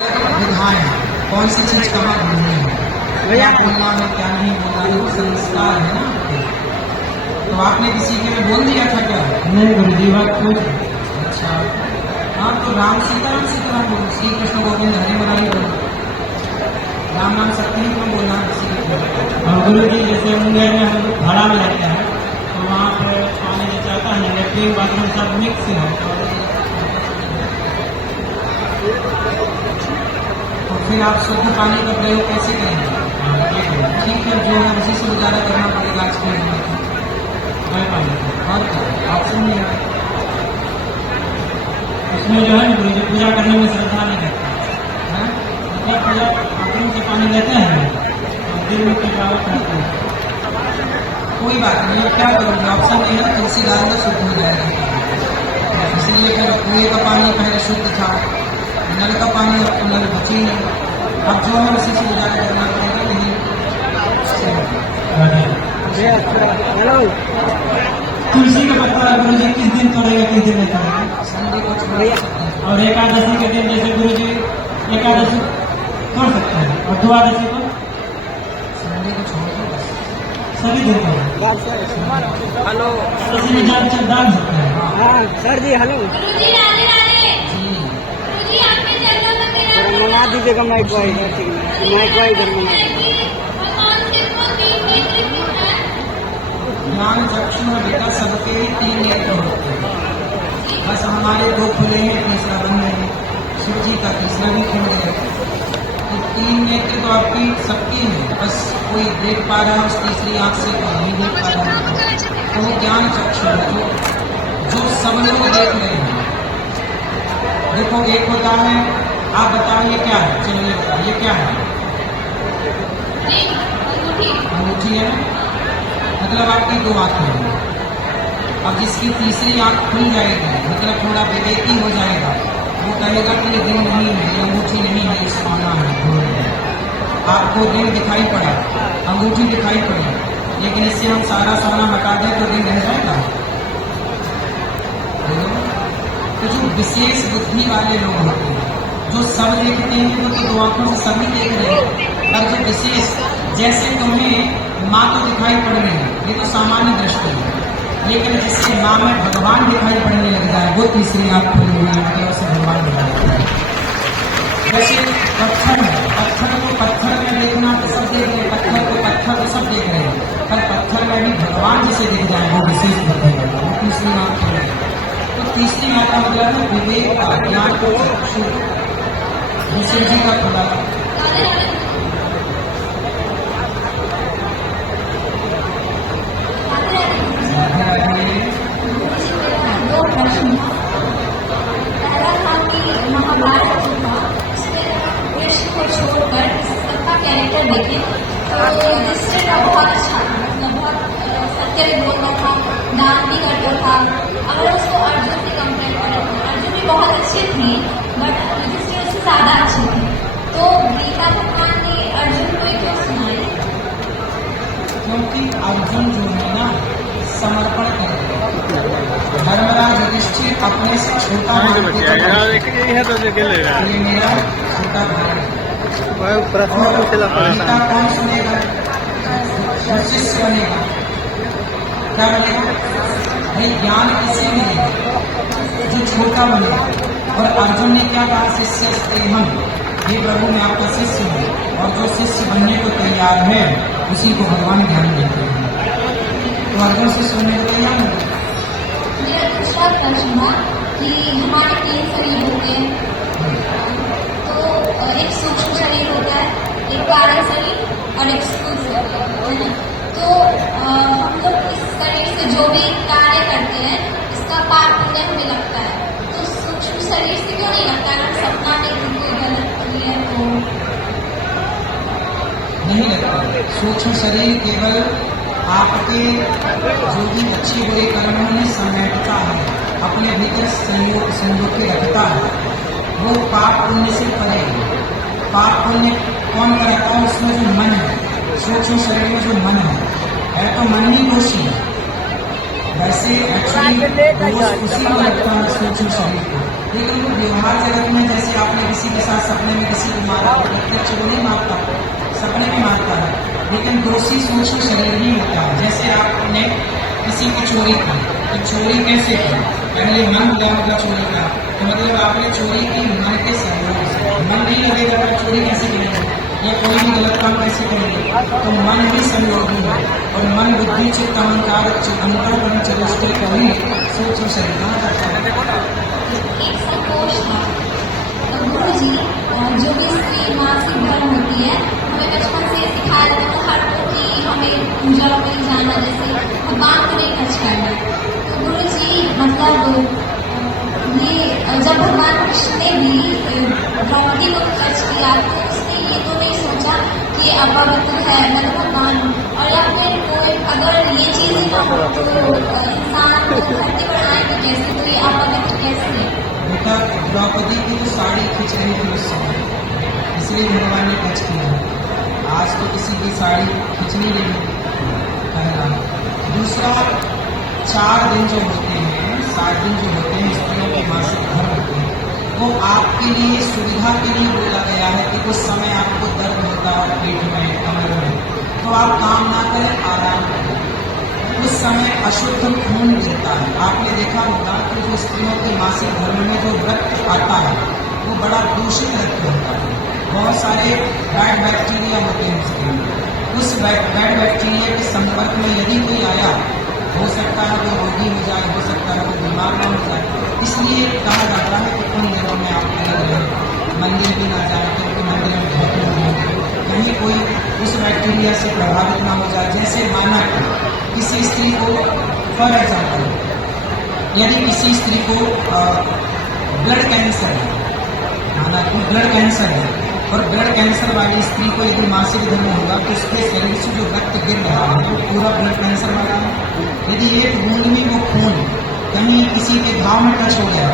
विधाएं कौन सी चीज कहाँ बोलनी है, क्या बोलना है क्या नहीं बोलना है, वो संस्कार है ना। तो आपने किसी के में बोल दिया था क्या? नहीं गुरुजी, बात कुछ। अच्छा, हाँ तो राम सीताराम सीताराम बोलो, श्री कृष्ण गोविंद हरे मुरारी बोलो, राम नाम सत्य ही क्यों बोलना है किसी को? और गुरुजी जैसे मुंगेर में हम लोग भाड़ा में रहते हैं तो वहाँ पर पानी जो चाहता है लेट्रिन बाथरूम सब मिक्स है। तो फिर आप शुद्ध पानी का प्रयोग कैसे करेंगे? ठीक है, जो है उसी से गुजारा करना पड़ेगा आज के दिन में। और क्या ऑप्शन नहीं है उसमें जो है ना गुरुजी, पूजा करने में श्रद्धा नहीं करता है। मतलब पूजा बाथरूम से पानी लेते हैं और दिल में गिरावट करते हैं। कोई बात नहीं, क्या करोगे? ऑप्शन नहीं है, तुलसी डाल दो शुद्ध हो जाएगा। इसलिए फिर कुएं का पानी पहले शुद्ध था, नल का पानी अब तो नल बची नहीं, अब जो है उसी से गुजारा करना पड़ेगा। नहीं हेलो, तुलसी का पत्ता गुरुजी किस दिन तोड़ेगा किस दिन नहीं तोड़ेगा? संडे को छोड़ सकते हैं। और एकादशी के दिन जैसे गुरुजी एकादशी तोड़ सकते हैं और द्वादशी को संडे को छोड़ दो बस। सभी दिन को हेलो एकादशी में जान डाल सकते हैं। हाँ सर जी, हेलो गुरुजी राधे राधे। जी, गुरुजी आपके चरणों में मेरा जरा मना दीजिएगा माइक वाइज, माइक वाइज इधर मना दीजिए। भगवान सिर्फ तीन नेत्र है। ज्ञान चक्षु में बेटा सबके तीन नेत्र होते हैं, बस हमारे दो खुले हैं, तीसरा बंद है। शिव जी का तीसरा भी खुल है। तो तीन नेत्र तो आपकी सबकी है, बस कोई देख पा रहा है उस तीसरी आंख से, कोई नहीं देख पा रहा है। तो वो ज्ञान चक्षु है जो सब लोग देख रहे हैं। देखो, एक होता है, आप बताओ ये क्या है? चलिए बताओ ये क्या है? अंगूठी है, मतलब आपकी दो आंखें हैं। अब जिसकी तीसरी आंख खुल जाएगी, मतलब थोड़ा विवेकी हो जाएगा, वो कहेगा कि ये दिन नहीं है, ये अंगूठी नहीं है, ये सोना है, गोल्ड है। आपको दिन दिखाई पड़ा, अंगूठी दिखाई पड़ी, लेकिन इससे हम सारा सोना हटा दें तो दिन रह जाएगा। तो जो विशेष बुद्धि वाले लोग होते हैं, जो सब देखते हैं, क्योंकि दो आंखों से सभी देख रहे हैं, और जो विशेष, जैसे तुम्हें माँ तो दिखाई पड़ रही है, ये तो सामान्य दृष्टि है, लेकिन जिससे माँ में भगवान दिखाई पड़ने लग जाए, वो तीसरी आंख खुली हुई है, मतलब उसे भगवान दिखाई पड़े। जैसे पत्थर है, पत्थर को पत्थर में देखना तो सब देख रहे हैं, पत्थर को पत्थर तो सब देख रहे हैं, पर पत्थर में भी भगवान जिसे दिख जाए वो विशेष बुद्धि है, वो तीसरी आंख खुली है। तो तीसरी आंख का मतलब है विवेक का, ज्ञान को चक्षु, शिव जी का खुला। दो प्रश्न। पहला था कि महाभारत जो था उसमें कृष्ण को छोड़कर सबका कैरेक्टर देखे तो युधिष्ठिर का बहुत अच्छा था, मतलब बहुत सत्य भी बोलता था, दान भी करता था। अगर उसको अर्जुन से कंपेयर करें तो अर्जुन भी बहुत अच्छे थे, बट युधिष्ठिर उससे ज़्यादा अच्छे थे। तो गीता भगवान ने अर्जुन को क्यों सुनाई? क्योंकि अर्जुन जो है ना समर्पण कर रहे हैं। धर्मराज युधिष्ठिर अपने से छोटा मानते थे, ये मेरा छोटा भाई है। और गीता कौन सुनेगा? जो शिष्य बनेगा, क्या बनेगा? भाई ज्ञान किसे मिलेगा? जो छोटा बनेगा। और अर्जुन ने क्या कहा? शिष्य स्तेहम, हे प्रभु मैं आपका शिष्य हूँ, और जो शिष्य बनने को तैयार है उसी को भगवान ज्ञान देते हैं। तो अर्जुन से सुनने को तैयार है। मेरा दूसरा प्रश्न था कि हमारे तीन शरीर होते हैं, तो एक सूक्ष्म शरीर होता है, एक कारण शरीर और एक स्थूल शरीर, है ना? तो हम लोग इस शरीर से जो भी कार्य करते हैं इसका पाप पुण्य हमें लगता है, तो सूक्ष्म शरीर से क्यों नहीं लगता? अगर सपना में कोई गलत किया तो नहीं लगता। सूक्ष्म शरीर केवल आपके जो भी अच्छे बुरे कर्मों में समेटता है, अपने भीतर संयोग के रखता है, वो पाप पुण्य से परे है। पाप पुण्य कौन कराता है? उसमें जो मन है, सूक्ष्म शरीर में जो मन है तो मन ही दोषी है। वैसे एक्चुअली दोष उसी को लगता है सूक्ष्म शरीर को, लेकिन वो व्यवहार जगत में जैसे आपने किसी के साथ सपने में किसी को मारा, प्रत्यक्ष को नहीं मारता, सपने में मारता है, लेकिन दोषी सूक्ष्म शरीर ही होता है। जैसे आपने किसी की चोरी की, तो चोरी कैसे की? पहले मन लगा होगा चोरी का, तो मतलब आपने चोरी की मन के सहयोग से। मन नहीं लगेगा तो चोरी कैसे करेंगे या कोई भी गलत काम कैसे करेंगे? तो मन ही सहयोगी है, और मन बुद्धि चित्त अहंकार अंतःकरण चतुष्टय को ही सूक्ष्म शरीर माना जाता है। एक संकोच था। तो गुरु जी जो भी स्त्री मासिक धर्म होती है, हमें बचपन से सिखाया जाता था हर को कि हमें पूजा में जाना, जैसे भगवान को नहीं खर्च करना। तो गुरु जी मतलब ये जब भगवान कृष्ण ने भी द्रौपदी को खर्च किया, तो उसने ये तो नहीं सोचा कि अपवित्र है मतलब भगवान, और या फिर कोई अगर ये चीज़ ना हो तो इंसान धरती पर आएंगे कैसे, तो ये अपवित्र कैसे है? बेटा द्रौपदी की तो साड़ी खींच रही थी उस समय, इसलिए भगवान ने खर्च किया। आज तो किसी की साड़ी खींच नहीं रही, पहला। दूसरा, 4 दिन जो होते हैं, 7 दिन जो होते हैं स्त्रियों के मासिक धर्म होते हैं, वो आपके लिए सुविधा के लिए बोला गया है कि कुछ समय आपको दर्द होता है पेट में, कमर में, तो आप काम ना करें, आराम करें। उस समय अशुद्ध खून गिरता है। आपने देखा होगा कि जो स्त्रियों के मासिक धर्म में जो रक्त आता है वो बड़ा दूषित रक्त होता है, बहुत सारे बैड बैक्टीरिया होते हैं स्त्रियों में। उस बैड बैक्टीरिया के संपर्क में यदि कोई आया, हो सकता है वो रोगी हो जाए, हो सकता है वो बीमार न हो जाए। इसलिए कहा जाता है कि उन दिनों में आप अलग रहें, मंदिर भी ना जाए, क्योंकि मंदिर में बहुत लोग होंगे, कहीं कोई उस बैक्टीरिया से प्रभावित ना हो जाए। जैसे माना किसी स्त्री को, फॉर एग्जाम्पल, यदि किसी स्त्री को ब्लड कैंसर है, माना कि ब्लड कैंसर है, और ब्लड कैंसर वाली स्त्री को यदि मासिक धर्म होगा तो उसके शरीर से जो रक्त गिर रहा है वो पूरा ब्लड कैंसर वाला है। यदि एक बूंद में वो खून कहीं किसी के घाव में टच हो गया,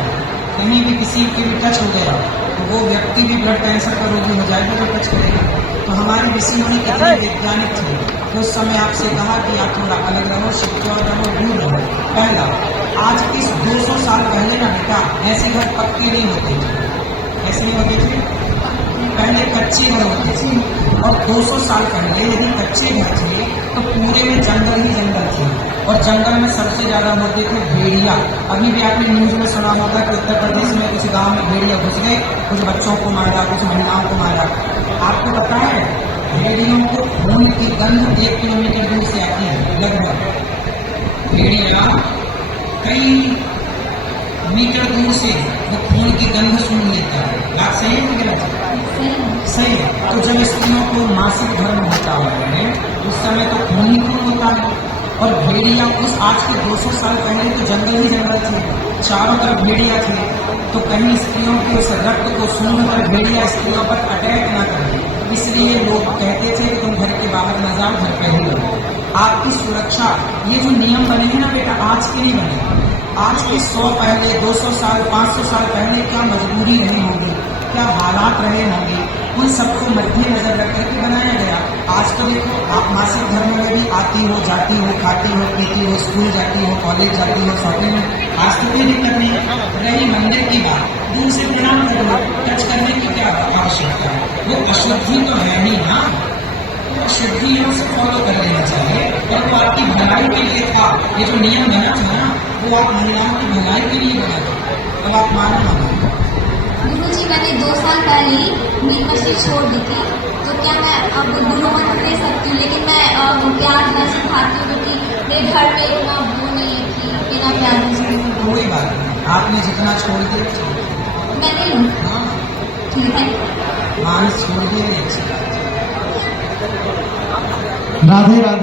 कहीं भी किसी के भी टच हो गया, तो वो व्यक्ति भी ब्लड कैंसर का रोगी हो जाएगा जो टच करेगा। तो हमारे ऋषि मुनि कितने वैज्ञानिक थे, तो उस समय आपसे कहा कि आप थोड़ा अलग रहो, सिक्योर रहो, दूर रहो। पहला, आज के 200 साल पहले ना बेटा ऐसे घर पक्के नहीं होते थे। ऐसे नहीं होते थे, पहले कच्चे घर होते थे, और 200 साल पहले यदि कच्चे घर थे तो पूरे में जंगल ही जंगल थे, और जंगल में सबसे ज्यादा होते थे भेड़िया। अभी भी आपने न्यूज में सुना होगा कि उत्तर प्रदेश में कुछ गांव में भेड़िया घुस गए, कुछ बच्चों को मारा, कुछ महिलाओं को मारा। आपको पता है भेड़ियों को खून की गंध 1 किलोमीटर दूर से आती है लगभग। भेड़िया कई मीटर दूर से वो खून की गंध सुन लेता है। बात सही है गलत? सही है। तो जब स्त्रियों को मासिक धर्म होता है उस समय तो खून ही खून होता है, और भेड़िया उस आज के 200 साल पहले तो जंगल ही जंगल थे, चारों तरफ भेड़िया थे, तो कहीं स्त्रियों के उस रक्त को सुनकर भेड़िया स्त्रियों पर अटैक ना करे, इसलिए लोग कहते थे कि तुम घर के बाहर न जाओ, घर पे ही रहो। आपकी सुरक्षा, ये जो नियम बनेंगे ना बेटा आज के नहीं बने, आज के 100 पहले, 200 साल, 500 साल पहले क्या मजबूरी रही होगी, क्या हालात रहे होंगे, उन सबको मध्य नजर रख करके बनाया गया। आज तो देखो आप मासिक धर्म में भी आती हो, जाती हो, खाती हो, पीती हो, स्कूल जाती हो, कॉलेज जाती हो, शॉपिंग में, आज तो कोई दिक्कत नहीं है। रही मंदिर की बात, दूर से प्रणाम कर लो, टच करने की क्या आवश्यकता है? वो अशुद्धि तो है नहीं ना, शुद्धि है उसे फॉलो कर लेना चाहिए, और वो आपकी भलाई के लिए था। ये जो नियम बना था ना वो आप महिलाओं की भलाई के लिए बना था, अब आप मानो ना मानो। गुरु जी मैंने 2 साल पहले ही मीट मछली छोड़ दी थी, तो क्या मैं अब गुरु मंत्र ले सकती हूँ? लेकिन मैं प्याज लहसुन खाती हूँ क्योंकि मेरे घर पे इतना वो नहीं है कि बिना प्याज लहसुन। कोई बात नहीं, आपने जितना छोड़ दिया मैं नहीं लूँ, हाँ ठीक है, मांस छोड़ दिया, अच्छी बात है। राधे राधे।